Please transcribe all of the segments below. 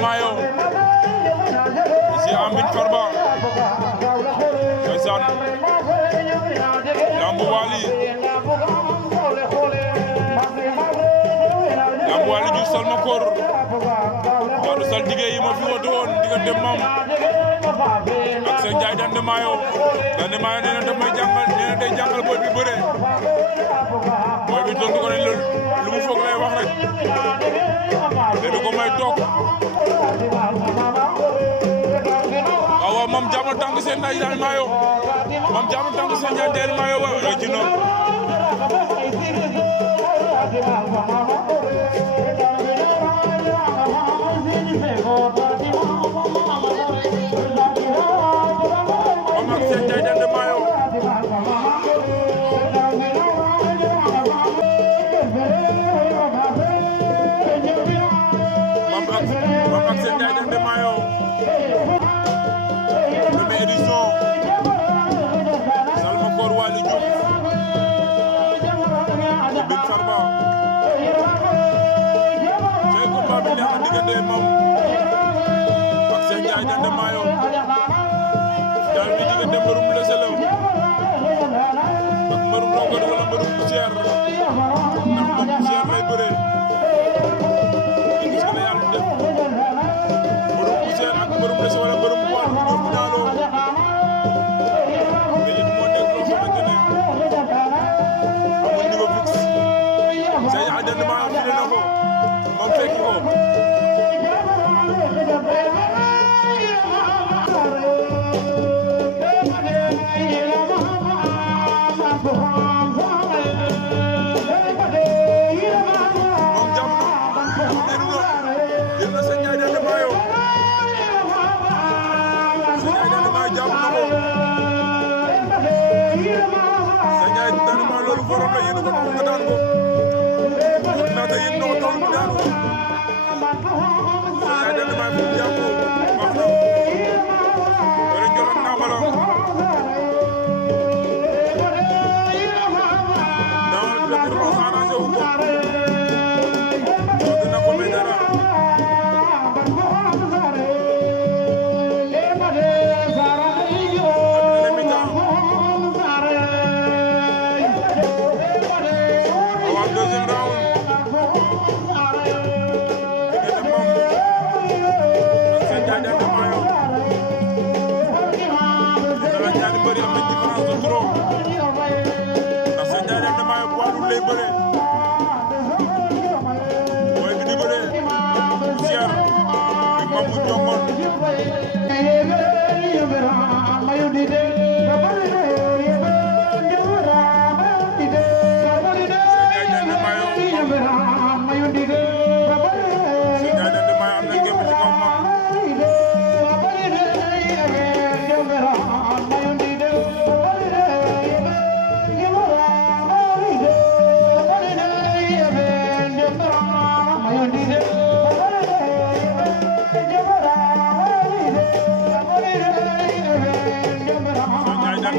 Mayo ici à Mbine Farba ndeysaan Lambu Wali Diouf Salma Kor Wadou Sal dige yi ma fi woote woon diggante Mam ak Sëñ Ndiaye Dande Mayo nee na daf may jàngal nee na day jàngal booy bi bëre booy bi tontu ko ne lu mu foog lay wax rek te du ko may toog waaw Mam jàmm tànk Sëñ Ndiaye Dande Mayo Mam jàmm tànk Sëñ Ndiaye Dande Mayo wa ci noonu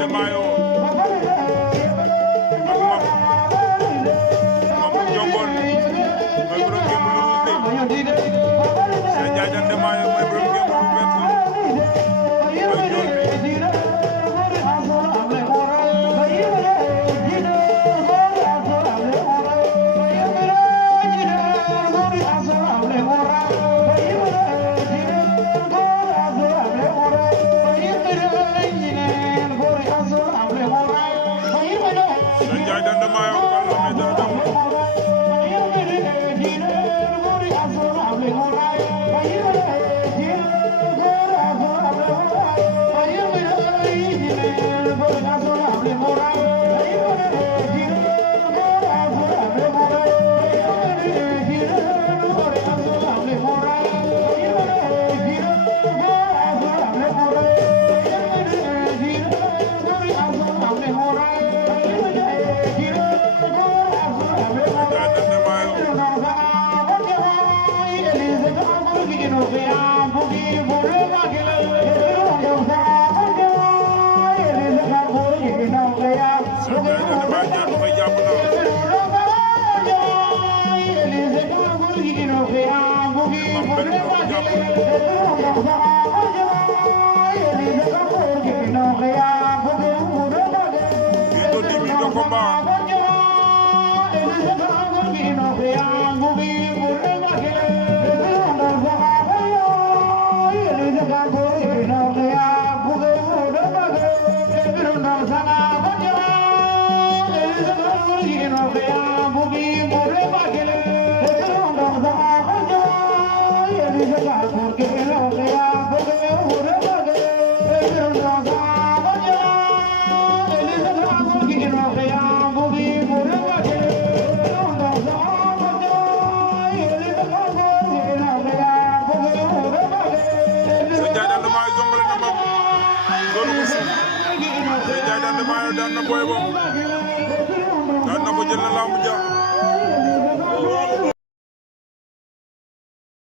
Dande Mayo ak Mam Jongon mooy borom ngeen lu rouge Cheikh Ndiaye Dande Mayo mooy borom ngeen lu vert mooy jool bi Dande Mayo kan la may dara dam daan na Boy Bom daan na ko jël na lamb ja